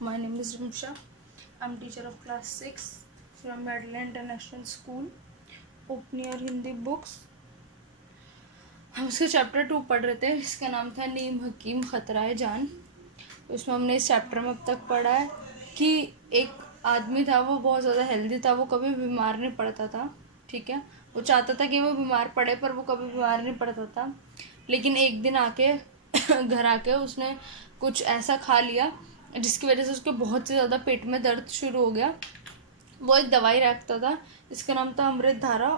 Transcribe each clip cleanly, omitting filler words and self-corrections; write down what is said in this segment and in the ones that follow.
My name is Rimsha. I'm teacher of class 6 from Medley International School. Open your Hindi books. हम उसके chapter 2 पढ़ रहे थे, इसका नाम था नीम हकीम खतराए जान। उसमें हमने इस चैप्टर में अब तक पढ़ा है कि एक आदमी था, वो बहुत ज़्यादा हेल्दी था, वो कभी बीमार नहीं पड़ता था। ठीक है, वो चाहता था कि वो बीमार पड़े पर वो कभी बीमार नहीं पड़ता था। लेकिन एक दिन आके घर आके उसने कुछ ऐसा खा लिया जिसकी वजह से उसके बहुत ही ज़्यादा पेट में दर्द शुरू हो गया। वो एक दवाई रखता था, इसका नाम था अमृत धारा।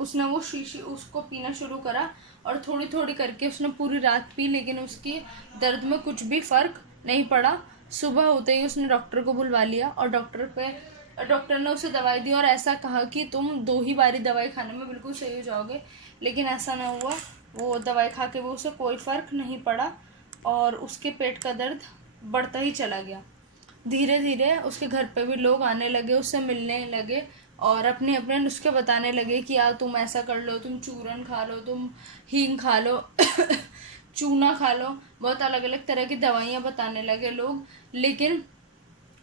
उसने वो शीशी उसको पीना शुरू करा और थोड़ी थोड़ी करके उसने पूरी रात पी, लेकिन उसकी दर्द में कुछ भी फ़र्क नहीं पड़ा। सुबह होते ही उसने डॉक्टर को बुलवा लिया और डॉक्टर ने उसे दवाई दी और ऐसा कहा कि तुम 2 ही बारी दवाई खाने में बिल्कुल सही हो जाओगे। लेकिन ऐसा ना हुआ, वो दवाई खा के वो उसे कोई फ़र्क नहीं पड़ा और उसके पेट का दर्द बढ़ता ही चला गया। धीरे धीरे उसके घर पे भी लोग आने लगे, उससे मिलने लगे और अपने अपने नुस्खे बताने लगे कि यार तुम ऐसा कर लो, तुम चूरन खा लो, तुम हींग खा लो चूना खा लो। बहुत अलग अलग तरह की दवाइयाँ बताने लगे लोग, लेकिन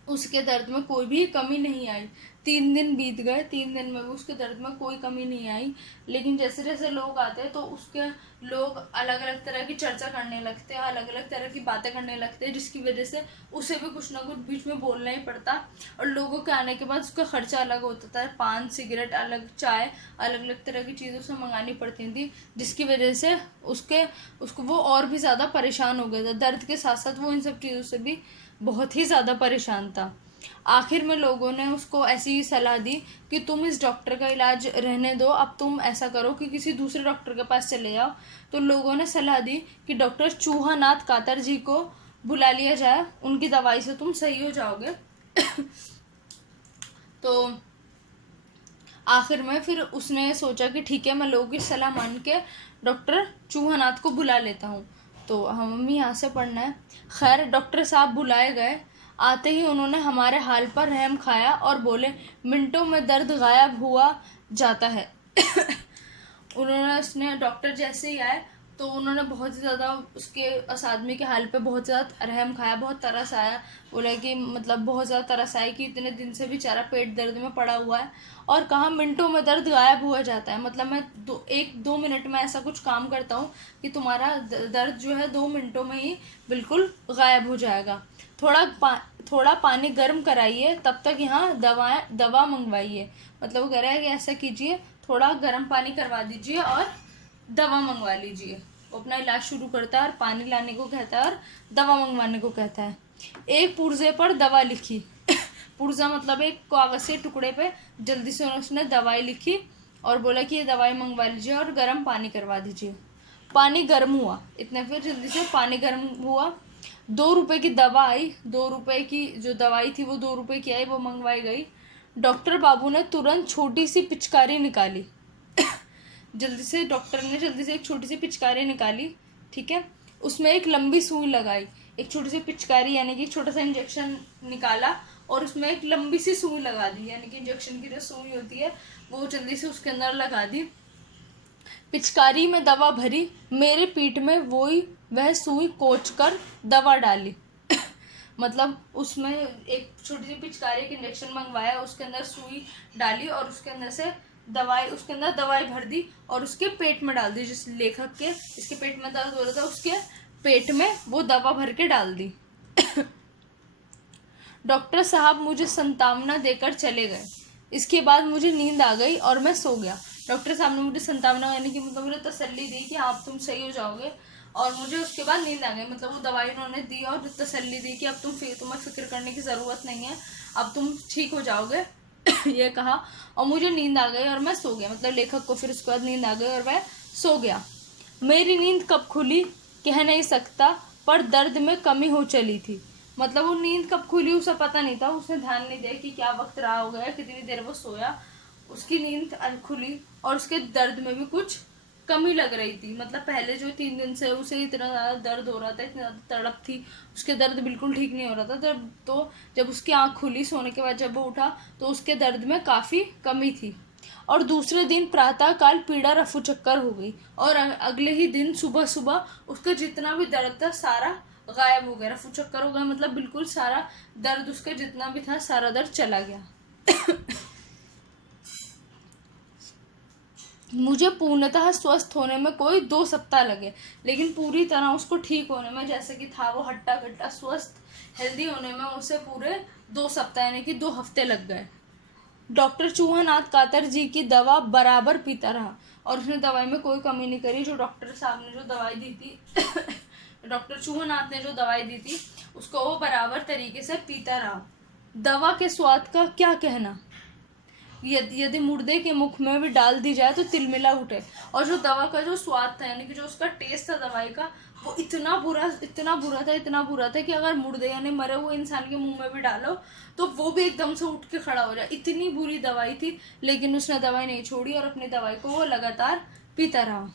उसके दर्द में कोई भी कमी नहीं आई। 3 दिन बीत गए, 3 दिन में भी उसके दर्द में कोई कमी नहीं आई। लेकिन जैसे जैसे लोग आते हैं तो उसके लोग अलग अलग तरह की चर्चा करने लगते हैं, अलग अलग तरह की बातें करने लगते हैं, जिसकी वजह से उसे भी कुछ ना कुछ बीच में बोलना ही पड़ता। और लोगों के आने के बाद उसका खर्चा अलग होता था, पान सिगरेट अलग, चाय अलग अलग तरह की चीज़ों से मंगानी पड़ती थी, जिसकी वजह से उसको वो और भी ज़्यादा परेशान हो गया था। दर्द के साथ साथ वो इन सब चीज़ों से भी बहुत ही ज़्यादा परेशान था। आखिर में लोगों ने उसको ऐसी सलाह दी कि तुम इस डॉक्टर का इलाज रहने दो, अब तुम ऐसा करो कि किसी दूसरे डॉक्टर के पास चले जाओ। तो लोगों ने सलाह दी कि डॉक्टर चूहानाथ कातर जी को बुला लिया जाए, उनकी दवाई से तुम सही हो जाओगे। तो आखिर में फिर उसने सोचा कि ठीक है, मैं लोगों की सलाह मान के डॉक्टर चूहानाथ को बुला लेता हूँ। तो हमें यहाँ से पढ़ना है। खैर, डॉक्टर साहब बुलाए गए। आते ही उन्होंने हमारे हाल पर रहम खाया और बोले, मिनटों में दर्द गायब हुआ जाता है। उसने डॉक्टर जैसे ही आए तो उन्होंने बहुत ही ज़्यादा उसके उस आदमी के हाल पे बहुत ज़्यादा रहम खाया, बहुत तरस आया। बोला कि मतलब बहुत ज़्यादा तरस आया कि इतने दिन से बेचारा पेट दर्द में पड़ा हुआ है, और कहा मिनटों में दर्द गायब हुआ जाता है। मतलब मैं 1-2 मिनट में ऐसा कुछ काम करता हूँ कि तुम्हारा दर्द जो है 2 मिनटों में ही बिल्कुल गायब हो जाएगा। थोड़ा पानी गर्म कराइए, तब तक यहाँ दवा मंगवाइए। मतलब वो कह रहा है कि ऐसा कीजिए, थोड़ा गर्म पानी करवा दीजिए और दवा मंगवा लीजिए। वो अपना इलाज शुरू करता है और पानी लाने को कहता है और दवा मंगवाने को कहता है। एक पुर्जे पर दवा लिखी पुर्जा मतलब एक कागज के टुकड़े पे जल्दी से उसने दवाई लिखी और बोला कि ये दवाई मंगवा लीजिए और गर्म पानी करवा दीजिए। पानी गर्म हुआ, इतने फिर जल्दी से पानी गर्म हुआ। 2 रुपए की दवा आई, 2 रुपए की जो दवाई थी वो 2 रुपए की आई, वो मंगवाई गई। डॉक्टर बाबू ने तुरंत छोटी सी पिचकारी निकाली। डॉक्टर ने जल्दी से एक छोटी सी पिचकारी निकाली। ठीक है, उसमें एक लंबी सुई लगाई। एक छोटी सी पिचकारी यानी कि छोटा सा इंजेक्शन निकाला और उसमें एक लंबी सी सुई लगा दी, यानी कि इंजेक्शन की जो सुई होती है वो जल्दी से उसके अंदर लगा दी। पिचकारी में दवा भरी, मेरे पीठ में वह सुई कोच कर दवा डाली। मतलब उसमें एक छोटी सी पिचकारी, एक इंजेक्शन मंगवाया, उसके अंदर सुई डाली और उसके अंदर दवाई भर दी और उसके पेट में डाल दी। जिस लेखक के इसके पेट में दर्द हो रहा था, उसके पेट में वो दवा भर के डाल दी। डॉक्टर साहब मुझे संतावना देकर चले गए। इसके बाद मुझे नींद आ गई और मैं सो गया। डॉक्टर साहब ने मुझे संतावना यानी कि मतलब मुझे तसल्ली दी कि आप तुम सही हो जाओगे, और मुझे उसके बाद नींद आ गई। मतलब वो दवाई उन्होंने दी और तसल्ली दी कि अब तुम्हें फिक्र करने की ज़रूरत नहीं है, अब तुम ठीक हो जाओगे। ये कहा और मुझे नींद आ गई और मैं सो गया। मतलब लेखक को फिर उसके बाद नींद आ गई और वह सो गया। मेरी नींद कब खुली कह नहीं सकता, पर दर्द में कमी हो चली थी। मतलब वो नींद कब खुली उसे पता नहीं था, उसने ध्यान नहीं दिया कि क्या वक्त रहा हो गया, कितनी देर वो सोया। उसकी नींद खुली और उसके दर्द में भी कुछ कमी लग रही थी। मतलब पहले जो 3 दिन से उसे इतना ज़्यादा दर्द हो रहा था, इतनी ज़्यादा तड़प थी, उसके दर्द बिल्कुल ठीक नहीं हो रहा था। तो जब उसकी आँख खुली सोने के बाद, जब वो उठा तो उसके दर्द में काफ़ी कमी थी। और दूसरे दिन प्रातःकाल पीड़ा रफू चक्कर हो गई और अगले ही दिन सुबह सुबह उसका जितना भी दर्द था सारा गायब हो गया, रफू चक्कर हो गया, मतलब बिल्कुल सारा दर्द उसका जितना भी था सारा दर्द चला गया। मुझे पूर्णतः स्वस्थ होने में कोई 2 सप्ताह लगे, लेकिन पूरी तरह उसको ठीक होने में, जैसे कि था वो हट्टा कट्टा स्वस्थ हेल्दी होने में, उसे पूरे 2 सप्ताह यानी कि 2 हफ्ते लग गए। डॉक्टर चूहानाथ कातर जी की दवा बराबर पीता रहा और उसने दवाई में कोई कमी नहीं करी। जो डॉक्टर साहब ने जो दवाई दी थी डॉक्टर चूहानाथ ने जो दवाई दी थी उसको वो बराबर तरीके से पीता रहा। दवा के स्वाद का क्या कहना, यदि मुर्दे के मुख में भी डाल दी जाए तो तिलमिला उठे। और जो दवा का जो स्वाद था यानी कि जो उसका टेस्ट था दवाई का, वो इतना बुरा था कि अगर मुर्दे यानी मरे हुए इंसान के मुंह में भी डालो तो वो भी एकदम से उठ के खड़ा हो जाए, इतनी बुरी दवाई थी। लेकिन उसने दवाई नहीं छोड़ी और अपनी दवाई को वो लगातार पीता रहा।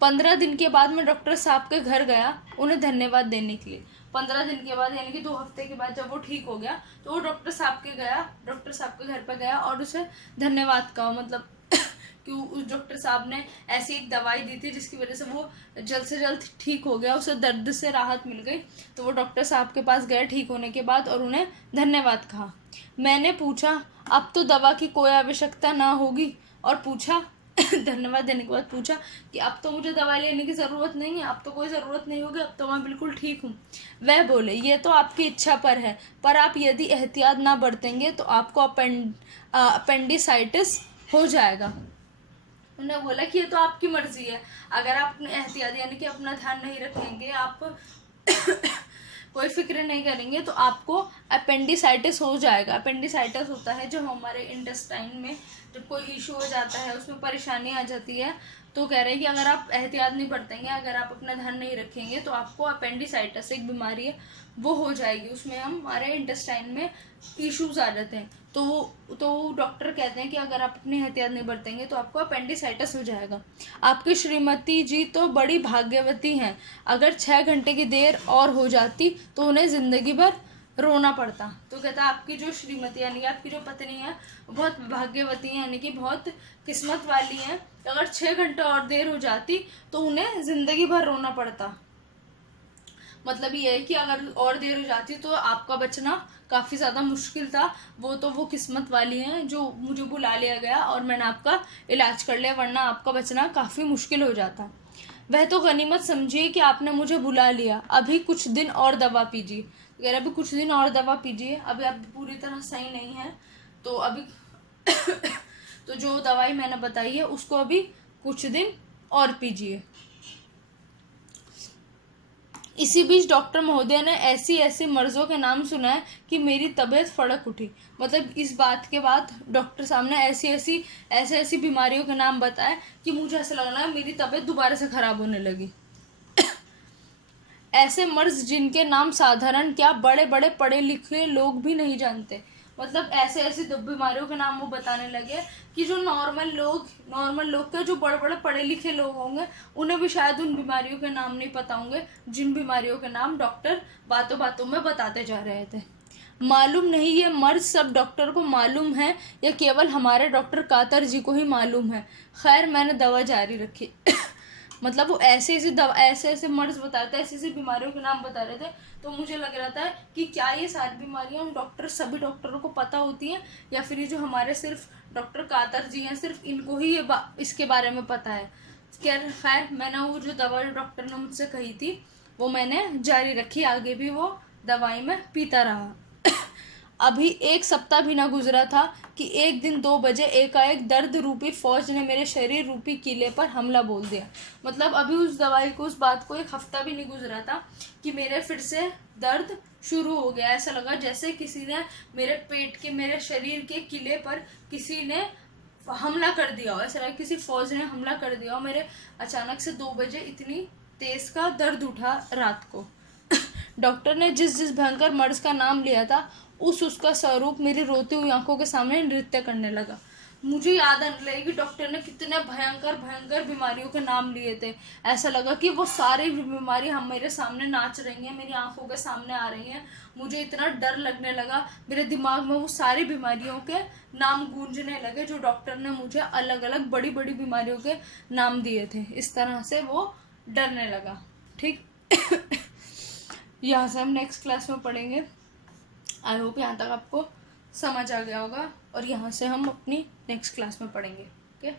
15 दिन के बाद मैं डॉक्टर साहब के घर गया उन्हें धन्यवाद देने के लिए। 15 दिन के बाद यानी कि 2 हफ्ते के बाद जब वो ठीक हो गया तो वो डॉक्टर साहब के घर पर गया और उसे धन्यवाद कहा, मतलब कि उस डॉक्टर साहब ने ऐसी एक दवाई दी थी जिसकी वजह से वो जल्द से जल्द ठीक हो गया, उसे दर्द से राहत मिल गई। तो वो डॉक्टर साहब के पास गया ठीक होने के बाद और उन्हें धन्यवाद कहा। मैंने पूछा अब तो दवा की कोई आवश्यकता ना होगी, और पूछा धन्यवाद देने के बाद पूछा कि अब तो मुझे दवाई लेने की ज़रूरत नहीं है, अब तो कोई ज़रूरत नहीं होगी, अब तो मैं बिल्कुल ठीक हूँ। वह बोले ये तो आपकी इच्छा पर है, पर आप यदि एहतियात ना बरतेंगे तो आपको अपेंडिसाइटिस हो जाएगा। उन्होंने बोला कि ये तो आपकी मर्जी है, अगर आप एहतियात यानी कि अपना ध्यान नहीं रखेंगे, आप कोई फिक्र नहीं करेंगे तो आपको अपेंडिसाइटिस हो जाएगा। अपेंडिसाइटिस होता है जब हमारे इंटेस्टाइन में जब कोई इशू हो जाता है, उसमें परेशानी आ जाती है। तो कह रहे हैं कि अगर आप एहतियात नहीं बरतेंगे, अगर आप अपना ध्यान नहीं रखेंगे तो आपको अपेंडिसाइटिस एक बीमारी है वो हो जाएगी। उसमें हमारे इंटेस्टाइन में इश्यूज आ जाते हैं। तो वो डॉक्टर कहते हैं कि अगर आप अपनी एहतियात नहीं बरतेंगे तो आपको अपेंडिसाइटिस हो जाएगा। आपकी श्रीमती जी तो बड़ी भाग्यवती हैं, अगर 6 घंटे की देर और हो जाती तो उन्हें ज़िंदगी भर रोना पड़ता। तो कहता आपकी जो श्रीमती यानी कि आपकी जो पत्नी है बहुत भाग्यवती है, यानी कि बहुत किस्मत वाली है, अगर 6 घंटे और देर हो जाती तो उन्हें ज़िंदगी भर रोना पड़ता। मतलब ये है कि अगर और देर हो जाती तो आपका बचना काफ़ी ज़्यादा मुश्किल था। वो किस्मत वाली हैं जो मुझे बुला लिया गया और मैंने आपका इलाज कर लिया, वरना आपका बचना काफ़ी मुश्किल हो जाता। वह तो गनीमत समझिए कि आपने मुझे बुला लिया, अभी कुछ दिन और दवा पीजिए। अगर अभी कुछ दिन और दवा पीजिए, अभी आप पूरी तरह सही नहीं है तो अभी तो जो दवाई मैंने बताई है उसको अभी कुछ दिन और पीजिए। इसी बीच डॉक्टर महोदय ने ऐसी मर्जों के नाम सुनाए कि मेरी तबीयत फड़क उठी। मतलब इस बात के बाद डॉक्टर साहब ने ऐसी बीमारियों के नाम बताए कि मुझे ऐसा लग रहा है मेरी तबीयत दोबारा से ख़राब होने लगी। ऐसे मर्ज जिनके नाम साधारण क्या बड़े बड़े पढ़े लिखे लोग भी नहीं जानते। मतलब ऐसी बीमारियों के नाम वो बताने लगे कि जो नॉर्मल लोग के जो बड़े बड़े पढ़े लिखे लोग होंगे उन्हें भी शायद उन बीमारियों के नाम नहीं पता होंगे, जिन बीमारियों के नाम डॉक्टर बातों बातों में बताते जा रहे थे। मालूम नहीं ये मर्ज सब डॉक्टर को मालूम है या केवल हमारे डॉक्टर कातर जी को ही मालूम है। खैर मैंने दवा जारी रखी। मतलब वो ऐसे मर्ज बताते, ऐसी बीमारियों के नाम बता रहे थे। तो मुझे लग रहा था कि क्या ये सारी बीमारियां उन सभी डॉक्टरों को पता होती हैं या फिर ये जो हमारे सिर्फ डॉक्टर कातर जी हैं सिर्फ इनको ही ये इसके बारे में पता है। खैर मैंने वो जो दवा डॉक्टर ने मुझसे कही थी वो मैंने जारी रखी, आगे भी वो दवाई में पीता रहा। अभी 1 सप्ताह भी ना गुजरा था कि एक दिन 2 बजे एकाएक दर्द रूपी फौज ने मेरे शरीर रूपी किले पर हमला बोल दिया। मतलब अभी उस बात को 1 हफ्ता भी नहीं गुजरा था कि मेरे फिर से दर्द शुरू हो गया। ऐसा लगा जैसे किसी ने मेरे शरीर के किले पर किसी ने हमला कर दिया हो, ऐसा लगा किसी फौज ने हमला कर दिया हो। मेरे अचानक से 2 बजे इतनी तेज का दर्द उठा रात को। डॉक्टर ने जिस भयंकर मर्ज का नाम लिया था उसका स्वरूप मेरी रोती हुई आंखों के सामने नृत्य करने लगा। मुझे याद आने लगी कि डॉक्टर ने कितने भयंकर बीमारियों के नाम लिए थे। ऐसा लगा कि वो सारी बीमारी हम मेरे सामने नाच रही हैं, मेरी आंखों के सामने आ रही हैं। मुझे इतना डर लगने लगा, मेरे दिमाग में वो सारी बीमारियों के नाम गूंजने लगे जो डॉक्टर ने मुझे अलग अलग बड़ी बड़ी बीमारियों के नाम दिए थे। इस तरह से वो डरने लगा। ठीक यहाँ से हम नेक्स्ट क्लास में पढ़ेंगे। आई होप यहाँ तक आपको समझ आ गया होगा, और यहाँ से हम अपनी नेक्स्ट क्लास में पढ़ेंगे। ओके।